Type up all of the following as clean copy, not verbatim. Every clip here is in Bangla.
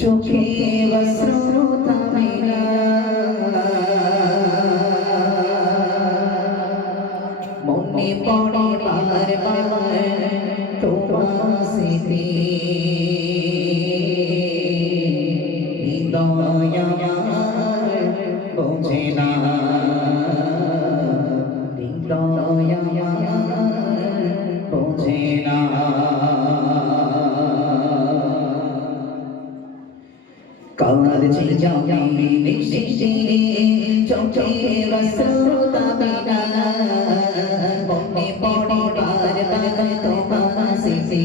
চোখে বসরতা মেরা মনে পড়ে বার বার তোমার স্মৃতি হৃদয় আমার বোঝে না হৃদয় আমার বোঝে না কাঁদছি জানি নিশিরে চোখে বসরতা মেরা মনে পড়ে বার বার তোমার স্মৃতি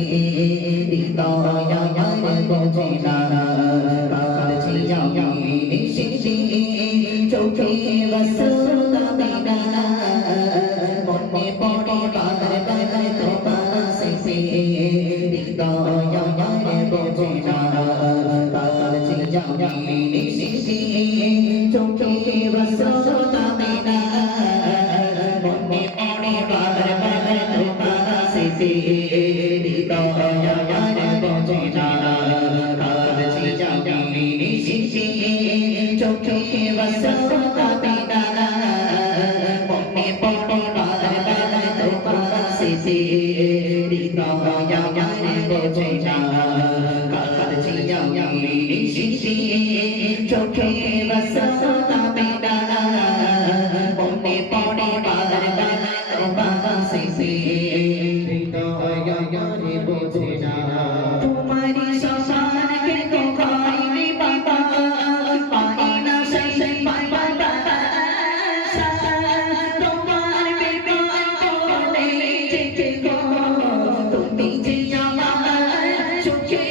হৃদয় আমার বোঝে না কাঁদছি জানি নিশিরে চোখে বসরতা মেরা মনে পড়ে বার বার তোমার স্মৃতি হৃদয় আমার বোঝে না জানি নিশি চোখে বসরতা মেরা মনে পড়ে বার বার তোমার স্মৃতি হৃদয় আমার বোঝে না কাঁদছি জানি নিশি চোখে বসরতা মেরা মনে পড়ে বার বার তোমার স্মৃতি হৃদয় আমার বোঝে না কাঁদছি জানি নিশি চোখে বসরতা মেরা মনে পড়ে বার বার তোমার স্মৃতি হৃদয় আমার বোঝে না তোমারি সমান কে কোখাইনি বাবা পাই না সেই বাবা তোমার বিকার কোনে যেতে গো তুমি যে আমার চোখে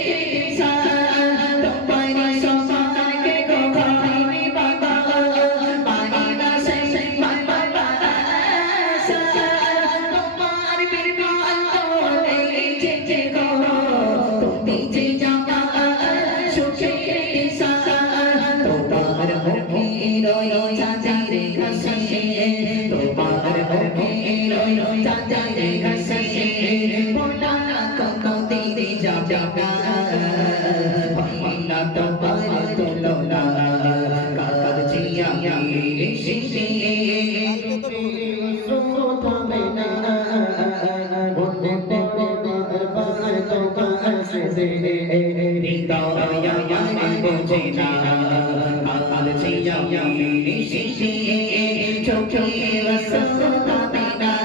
চোখে বসরতা মেরা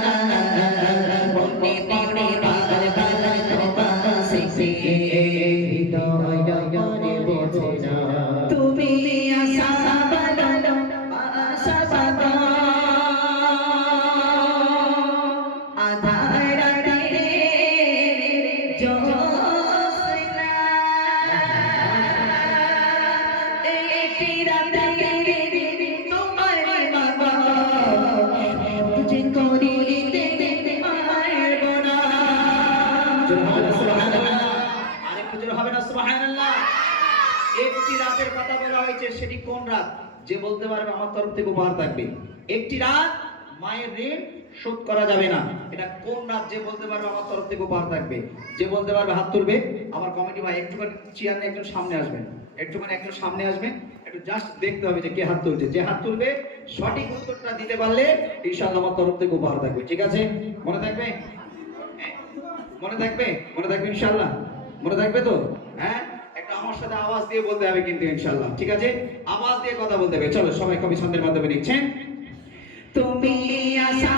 মনে পড়ে বার বার তোমার স্মৃতি হৃদয় আমার বোঝে না তুমি আশা বাঁধানো আশা বাঁধা আধার রাতে জ্যোৎস্না একটি রাতে একটি রাতের কথা বলা হয়েছে, সেটি কোন রাত? যে বলতে পারবে আমার তরফ থেকে উপহার থাকবে। একটি রাত মায়ের ঋণ শোধ করা যাবে না, এটা কোন রাত? যে বলতে পারবে আমার তরফ থেকে উপহার থাকবে। যে বলতে পারবে হাত তুলবে। আমার কমিটি ভাই একটুখানি চেয়ার নিয়ে একজন সামনে আসবেন, একটুখানি একজন সামনে আসবেন, একটু জাস্ট দেখতে হবে যে কে হাত তুলছে। যে হাত তুলবে সঠিক উত্তরটা দিতে পারলে ইনশাআল্লাহ আমার তরফ থেকে উপহার থাকবে। ঠিক আছে? মনে থাকবে? মনে থাকবে? মনে থাকবে ইনশাআল্লাহ? মনে থাকবে তো? হ্যাঁ, একটু আমার সাথে আওয়াজ দিয়ে বলতে হবে কিন্তু ইনশাআল্লাহ। ঠিক আছে? আওয়াজ দিয়ে কথা বলতে হবে। চলো সবাই কবি ছন্দের মাধ্যমে লিখছেন। তুমি আশা